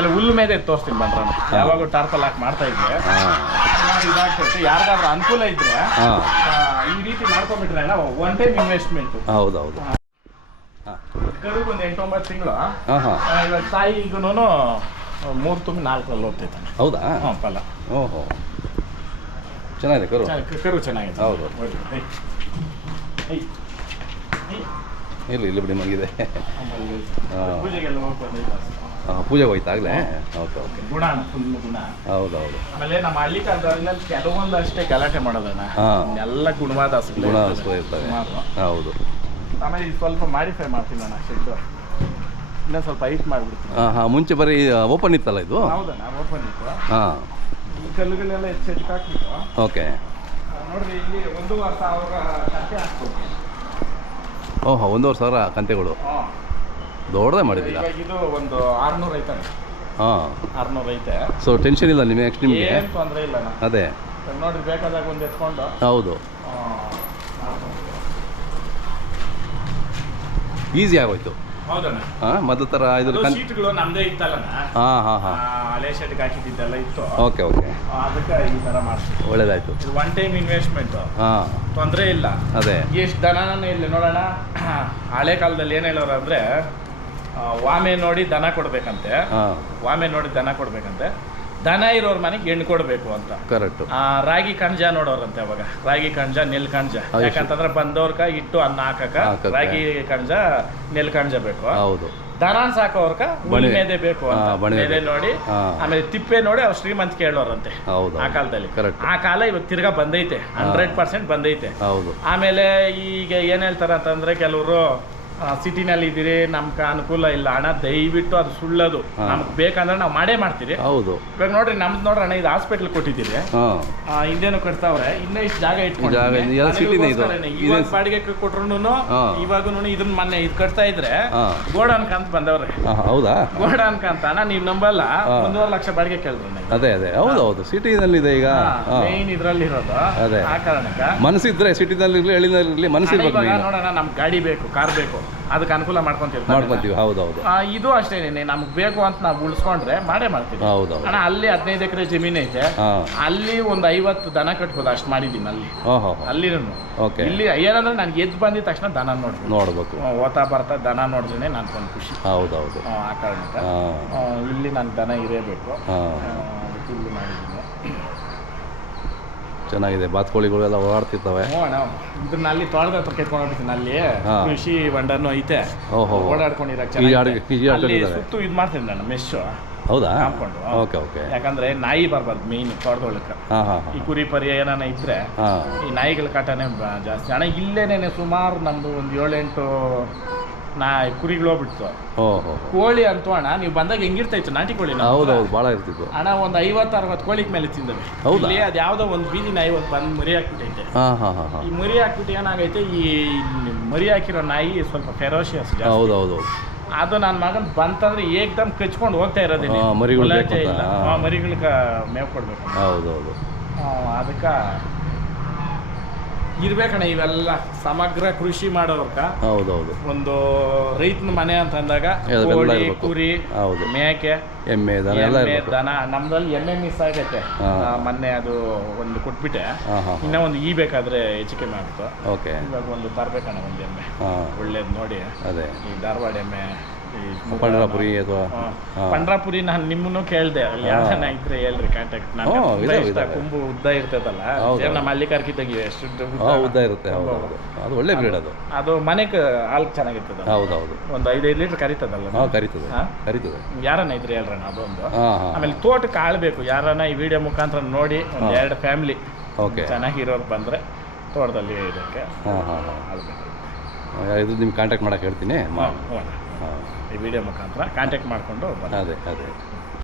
ಆಮೇಲೆ ಹುಲ್ಲು ಮೇಲೆ ತೋರಿಸ್ತೀನಿ ಬಂದ್ರೆ ಯಾವಾಗ ಟಾರ್ಪಲ್ ಹಾಕಿ ಮಾಡ್ತಾ ಇದ್ರೆ. ಇದಾಗ್ತೈತೆ ಯಾರಿಗಾದ್ರೂ ಅನುಕೂಲ ಇದ್ರೆ ಈ ರೀತಿ ಮಾಡ್ಕೊಂಡ್ಬಿಟ್ರೆ ಒನ್ ಟೈಮ್ ಇನ್ವೆಸ್ಟ್ಮೆಂಟ್ ಹೌದೌದು. ಹಾಂ. ಕರುಗೆ ಒಂದು ಎಂಟೊಂಬತ್ತು ತಿಂಗಳು ಇವಾಗ ತಾಯಿ ಈಗೂ ಮೂರು ತುಂಬಿ ನಾಲ್ಕರಲ್ಲಿ ಹೋಗ್ತೈತೆ ಹೌದಾ? ಹಾಂ ಫಲ ಓಹೋ. ಚೆನ್ನಾಗಿದೆ ಕರು. ಕರು ಚೆನ್ನಾಗಿದೆ. ಹೌದು. ಇಲ್ಲಿ ಇಲ್ಲಿ ಬಿಡಿ ಮಗಿದೆ ಪೂಜೆಗೆ ಹೋಯ್ತಾ ಆಗಲೇ ಓಕೆ ಓಕೆ. ಗುಣ ಫುಲ್ ಗುಣ. ಹೌದು ಆಮೇಲೆ ನಮ್ಮ ಹಳ್ಳಿ ಕಾಲದಲ್ಲಿ ಕೆಲವೊಂದು ಅಷ್ಟೇ ಗಲಾಟೆ ಮಾಡೋದಣ್ಣ. ಹಾಂ. ಎಲ್ಲ ಗುಣವಾದ ಹಸುಗಳು ಗುಣ. ಹಸುಗಳು ಇರ್ತವೆ ಹೌದು. ಆಮೇಲೆ ಇದು ಸ್ವಲ್ಪ ಮಾಡಿಫೈ ಮಾಡ್ತೀನಿ ಅಣ್ಣ ಶೆಡ್ ಇನ್ನೂ ಸ್ವಲ್ಪ ಐಟ್ ಮಾಡಿಬಿಡ್ತೀನಿ. ಹಾಂ ಹಾಂ ಮುಂಚೆ ಬರೀ ಓಪನ್ ಇತ್ತಲ್ಲ ಇದು? ಹೌದಣ್ಣ ಓಪನ್ ಇತ್ತು. ಹಾಂ. ಈ ಕಲ್ಲುಗಳೆಲ್ಲ ಹೆಚ್ಚು ಹಾಕ್ಬಿಟ್ಟು. ಓಕೆ. ನೋಡ್ರಿ ಇಲ್ಲಿ ಒಂದೂವರೆ ಸಾವಿರ ಕಂತೆ ಹಾಕ್ಬೋದು ಓಹೋ ಒಂದೂವರೆ ಸಾವಿರ ಕಂತೆಗಳು ಹಾಂ. ದೊಡ್ಡದೇ ಮಾಡಿದ್ದೀರಾ? ಇವಾಗ ಇದು ಒಂದು ಆರ್ನೂರು ಐತೆ ಹಾಂ. ಆರ್ನೂರು ಐತೆ. ಸೊ ಟೆನ್ಷನ್ ಇಲ್ಲ ನಿಮಗೆ ನೆಕ್ಸ್ಟ್ ನಿಮಗೆ? ಏನು ತೊಂದರೆ ಇಲ್ಲ ಅದೇ. ನೋಡಿ ಬೇಕಾದಾಗ ಒಂದು ಎತ್ಕೊಂಡು. ಹೌದು. ಆ, ಮಾಡ್ಕೊಂಡು. ಈಸಿ ಆಗೋಯ್ತು. ಹೌದಣ್ಣ. ಹಾಂ ಮೊದಲ ಥರ ಇದ್ರ ಅದು ಕನ್ ಸೀಟ್ಗಳು ನಮ್ದೇ ಇತ್ತಲ್ಲಣ್ಣ. ಹಾಂ ಹಾಂ ಹಾಂ. ಆ, ಹಳೆ ಶೆಡ್ಗೆ ಹಾಕಿದ್ದೆಲ್ಲ ಇತ್ತು. ಓಕೆ ಓಕೆ ಆ, ಅದಕ್ಕೆ ಈ ಥರ ಮಾಡಿಸ್ತೀವಿ ಒಳ್ಳೇದಾಯ್ತು. ಇದು ಒನ್ ಟೈಮ್ ಇನ್ವೆಸ್ಟ್ಮೆಂಟ್ ಹಾಂ. ತೊಂದರೆ ಇಲ್ಲ. ಅದೇ. ಎಷ್ಟು ದನನ ಇಲ್ಲಿ. ನೋಡೋಣ ಹಳೆ ಕಾಲದಲ್ಲಿ ಏನು ಹೇಳೋರು ಅಂದರೆ ವಾಮೆ ನೋಡಿ ದನ ಕೊಡ್ಬೇಕಂತೆ. ವಾಮೆ ನೋಡಿ ದನ ಕೊಡ್ಬೇಕಂತೆ. ದನ ಇರೋರ್ ಮನೆಗೆ ಹೆಣ್ಣು ಕೊಡಬೇಕು ಅಂತ. ಕರೆಕ್ಟ್ ಆ, ರಾಗಿ ಕಣಜ ನೋಡೋರಂತೆ ಅವಾಗ. ರಾಗಿ ಕಣಜ ನೆಲ್ ಕಣಜ. ಯಾಕಂತಂದ್ರೆ ಬಂದವ್ರಕ ಇಟ್ಟು ಅನ್ನ ಹಾಕಕ ರಾಗಿ ಕಣಜ ನೆಲ್ ಕಣಜ ಬೇಕು. ಹೌದು. ದನ ಸಾಕೋರ್ಕ. ಮೇದೆ ಬೇಕು ಮೇದೆ ನೋಡಿ ಆಮೇಲೆ ತಿಪ್ಪೆ ನೋಡಿ ಅವ್ರು ಶ್ರೀಮಂತ ಕೇಳೋರಂತೆ. ಹೌದು ಆ ಕಾಲದಲ್ಲಿ. ಆ ಕಾಲ ಇವಾಗ ತಿರ್ಗಾ ಬಂದೈತೆ. ಹಂಡ್ರೆಡ್ ಪರ್ಸೆಂಟ್ ಬಂದೈತೆ. ಆಮೇಲೆ ಈಗ ಏನ್ ಹೇಳ್ತಾರ ಅಂತಂದ್ರೆ ಕೆಲವರು ಸಿಟಿನಲ್ಲಿ ಇದ್ದೀರಿ ನಮ್ಗೆ ಅನುಕೂಲ ಇಲ್ಲ ಹಣ ದಯವಿಟ್ಟು ಅದು ಸುಳ್ಳದು. ನಮ್ಗೆ ಬೇಕಂದ್ರೆ ನಾವು ಮಾಡೇ ಮಾಡ್ತೀರಿ. ಹೌದು. ಇವಾಗ ನೋಡ್ರಿ ನಮ್ದು ನೋಡ್ರಿ ಅಣ್ಣ ಇದು ಹಾಸ್ಪಿಟ್ಲ್ ಕೊಟ್ಟಿದ್ದೀರಿ. ಆ, ಹಿಂದೇನು ಕಟ್ತಾವ್ರೆ? ಇನ್ನೂ ಇಷ್ಟು ಜಾಗ ಇಟ್ಕೊಂಡು ಇದೆ. ಇದು. ಇದೆ. ಬಾಡಿಗೆ ಕೊಟ್ರು ಇವಾಗ ಇದನ್ನ ಮೊನ್ನೆ ಇದು ಕಟ್ತಾ ಇದ್ರೆ ಗೋಡ ಗೋಡನ್ ಕಂತ ಬಂದವ್ರೆ. ಹೌದಾ? ಗೋಡನ್ ಕಂತ ಅಣ್ಣ ನೀವು ನಂಬಲ್ಲ. ಒಂದೂವರೆ ಲಕ್ಷ ಬಾಡಿಗೆ ಕೇಳಿದ್ರು ಅದೇ ಅದೇ. ಹೌದು ಹೌದು. ಸಿಟಿನಲ್ಲಿದೆ ಈಗ. ಹಾಂ ಮೇನ್ ಇದ್ರಲ್ಲಿ ಇರೋದು ಅದೇ. ಆ ಕಾರಣಕ್ಕ. ಮನಸ್ಸಿದ್ರೆ ಸಿಟಿನಲ್ಲಿರಲಿ ಹಳ್ಳಿನಲ್ಲಿರಲಿ ಅಣ್ಣ, ಮನಸ್ಸಿರ್ಬೇಕು ಇವಾಗ ನೋಡೋಣ ನಮ್ಗೆ ಗಾಡಿ ಬೇಕು ಕಾರ್ ಬೇಕು. ಅದಕ್ಕೆ ಅನುಕೂಲ ಮಾಡ್ಕೊಂತೀವಿ ಮಾಡ್ಕೊಂತೀವಿ. ಹೌದು ಹೌದು. ಆ, ಇದು ಅಷ್ಟೇನೆ ನಮ್ಗೆ ಬೇಕು ಅಂತ ನಾವು ಉಳಿಸ್ಕೊಂಡ್ರೆ ಮಾಡೇ ಮಾಡ್ತೀವಿ. ಹೌದು ಹೌದು. ಅಣ್ಣ ಅಲ್ಲಿ ಹದಿನೈದು ಎಕರೆ ಜಮೀನ್ ಐತೆ. ಹಾಂ. ಅಲ್ಲಿ ಒಂದು ಐವತ್ತು ದನ ಕಟ್ಬೋದು ಅಷ್ಟು ಮಾಡಿದ್ದೀನಿ ಅಲ್ಲಿ. ಓಹೋ ಅಲ್ಲಿನೂ ಓಕೆ. ಇಲ್ಲಿ ಏನಂದ್ರೆ ನನ್ಗೆ ಎದ್ದು ಬಂದಿದ ತಕ್ಷಣ ದನ ನೋಡ್ಬೋದು ನೋಡ್ಬೇಕು. ಓತಾ ಬರ್ತಾ ದನ ನೋಡಿದ್ರೆ ನನ್ಗೊಂದು ಖುಷಿ. ಹೌದು ಹೌದು. ಆ, ಆ ಕಾರಣಕ್ಕೆ. ಹಾಂ. ಆ, ಇಲ್ಲಿ ನನ್ನ ದನ ಇರಬೇಕು ಹಾಂ. ಇಲ್ಲಿ ಮಾಡಿದ್ದೀನಿ ಚೆನ್ನಾಗಿದೆ. ಬಾತ್ಕೋಳಿಗಳೆಲ್ಲ ಓಡಾಡ್ತಿರ್ತವೆ. ಅಣ್ಣ ಇದನ್ನ ಅಲ್ಲಿ ತೋಳದ ಹತ್ರ ಕೆತ್ಕೊಂಡು ಹೋಗ್ತೀನಿ ಅಲ್ಲಿ ಹಾ. ಕೃಷಿ ಬಂಡರ್ನು ಐತೆ. ಓಹೋ. ಓಡಾಡ್ಕೊಂಡಿರಕ್ಕೆ ಈ ಚೆನ್ನಾಗಿದೆ. ಆಡ್- ಈ ಅಲ್ಲಿ ಆಡ್ಕೊಂಡಿದ್ದಾರೆ. ಸುತ್ತು ಇದು ಮಾಡ್ತೀನಿ ನಾನು ಮೆಶ್ಶು ಹೌದಾ? ಹಾಕೊಂಡು. Okay okay. ಯಾಕಂದ್ರೆ ನಾಯಿ ಬರಬಾರ್ದು ಮೇನ್ ಹಾಂ ಹಾಂ ಈ ಕುರಿ ಪರಿ ಏನಾನ ಇದ್ರೆ ಹಾಂ. ಈ ನಾಯಿಗಳ ಕಾಟನೇ ಬ- ಜಾಸ್ತಿ. ಅಣ್ಣ ಇಲ್ಲೇನೆ ಸುಮಾರು ನಮ್ದು ಒಂದು ಏಳೆಂಟು ನಾ ಕುರಿಗಳು ಹೋಗ್ಬಿಡ್ತು. ಕೋಳಿ ಅಂತ ಅಣ್ಣ ನೀವು ಬಂದಾಗ ಹೆಂಗಿರ್ತೈತು ನಾಟಿ ಕೋಳಿ ಭಾಳ ಇರ್ತಿತ್ತು. ಅಣ್ಣ ಒಂದು ಐವತ್ತು ಅರವತ್ತು ಕೋಳಿ ಮೇಲೆ ತಿಂದವೆ. ಹೌದಾ? ಇಲ್ಲಿ ಅದು ಯಾವುದೋ ಒಂದು ಬೀದಿ ನಾಯಿ ಒಂದು ಬಂದು ಮರಿ ಹಾಕ್ಬಿಟ್ಟೈತೆ. ಹಾಂ ಹಾಂ ಹಾಂ ಹಾಂ. ಈ ಮರಿ ಹಾಕ್ಬಿಟ್ಟು ಏನಾಗೈತೆ ಈ ಮರಿ ಹಾಕಿರೋ ನಾಯಿ ಸ್ವಲ್ಪ ಫೆರೋಶಿ ಹೌದೌದು. ಹೌದು ಹೌದು ಅದು ನನ್ನ ಮಗನ್ ಬಂತಂದ್ರೆ ಏಕ್ದಮ್ ಕಚ್ಕೊಂಡು ಹೋಗ್ತಾ ಇರೋದಿಲ್ಲ. ಆ, ಮರಿಗಳು ಬೇಕು ಅಂತ. ಮರಿಗಳಿಗೆ ಮೇವ್ ಕೊಡ್ಬೇಕು. ಹೌದು ಹೌದು ಅದಕ್ಕೆ ಇರ್ಬೇಕಣ್ಣ ಇವೆಲ್ಲ ಸಮಗ್ರ ಕೃಷಿ ಮಾಡೋರ್ಕ ಹೌದೌದು. ಹೌದು ಒಂದು ರೈತನ ಮನೆ ಅಂತ ಅಂದಾಗ ಅದೆಲ್ಲ ಕೋಳಿ ಇರ್ಬೇಕು. ಕುರಿ ಹೌದು. ಮೇಕೆ ಎಮ್ಮೆ ದನ ಎಲ್ಲ ಎಮ್ಮೆ ಇರಬೇಕು. ದನ ನಮ್ದಲ್ಲಿ ಎಮ್ಮೆ ಮಿಸ್ ಆಗತ್ತೆ ಹಾ. ಆ, ಮೊನ್ನೆ ಅದು ಒಂದು ಕೊಟ್ಬಿಟ್ಟೆ. ಇನ್ನ ಹಾಂ ಇನ್ನೂ ಒಂದು ಈ ಬೇಕಾದ್ರೆ ಹೆಚ್ಚಿಗೆ ಮಾಡ್ತು ಓಕೆ. ಇವಾಗ ಒಂದು ತರ್ಬೇಕಣ್ಣ ಒಂದು ಎಮ್ಮೆ. ಹಾಂ. ಒಳ್ಳೇದು ನೋಡಿ. ಅದೇ. ಈ ಧಾರವಾಡ ಎಮ್ಮೆ ಪಂಡ್ರಾಪುರಿ ಅಥವಾ ಪಂಡ್ರಾಪುರಿ ನಾನು ನಿಮ್ಮನ್ನು ಕೇಳ್ದೆ ಅಲ್ಲಿ. ಯಾರನ್ನ ಇದ್ರೆ ಹೇಳ್ರಿ ಕಾಂಟ್ಯಾಕ್ಟ್ ನಾನು. ಕುಂಬು ಉದ್ದ ಇರ್ತೈತಲ್ಲ ನಮ್ಮ ಹೌದು. ಅಲ್ಲಿ ಎಷ್ಟು ಉದ್ದ ಇರುತ್ತೆ ಅದು ಒಳ್ಳೆ ಬ್ರೀಡ್ ಅದು. ಅದು ಮನೆಗೆ ಹಾಲು ಚೆನ್ನಾಗಿರ್ತದೆ. ಹೌದು ಹೌದು. ಒಂದು ಐದೈದು ಲೀಟರ್ ಕರಿತದಲ್ಲ ಹಾಂ ಕರಿತದೆ? ಕರಿತದೆ. ಯಾರನ್ನ ಇದ್ರೆ ಹೇಳ್ರ ಅದೊಂದು ಆಮೇಲೆ ತೋಟಕ್ಕೆ ಆಳ್ಬೇಕು ಯಾರನ್ನ ಈ ವಿಡಿಯೋ ಮುಖಾಂತರ ನೋಡಿ ಒಂದು. ಎರಡು ಫ್ಯಾಮಿಲಿ ಓಕೆ. ಚೆನ್ನಾಗಿರೋರು ಬಂದ್ರೆ ತೋಟದಲ್ಲಿ ಇದಕ್ಕೆ ಹಾಂ ಹಾಂ ಹಾಂ. ಆಳ್ಬೇಕು. ಇದು ನಿಮ್ಗೆ ಕಾಂಟ್ಯಾಕ್ಟ್ ಮಾಡಕ್ಕೆ ಹೇಳ್ತೀನಿ. ಹಾಂ ಈ ವಿಡಿಯೋ ಮುಖಾಂತರ ಕಾಂಟ್ಯಾಕ್ಟ್ ಮಾಡಿಕೊಂಡು ಅದೇ ಅದೇ.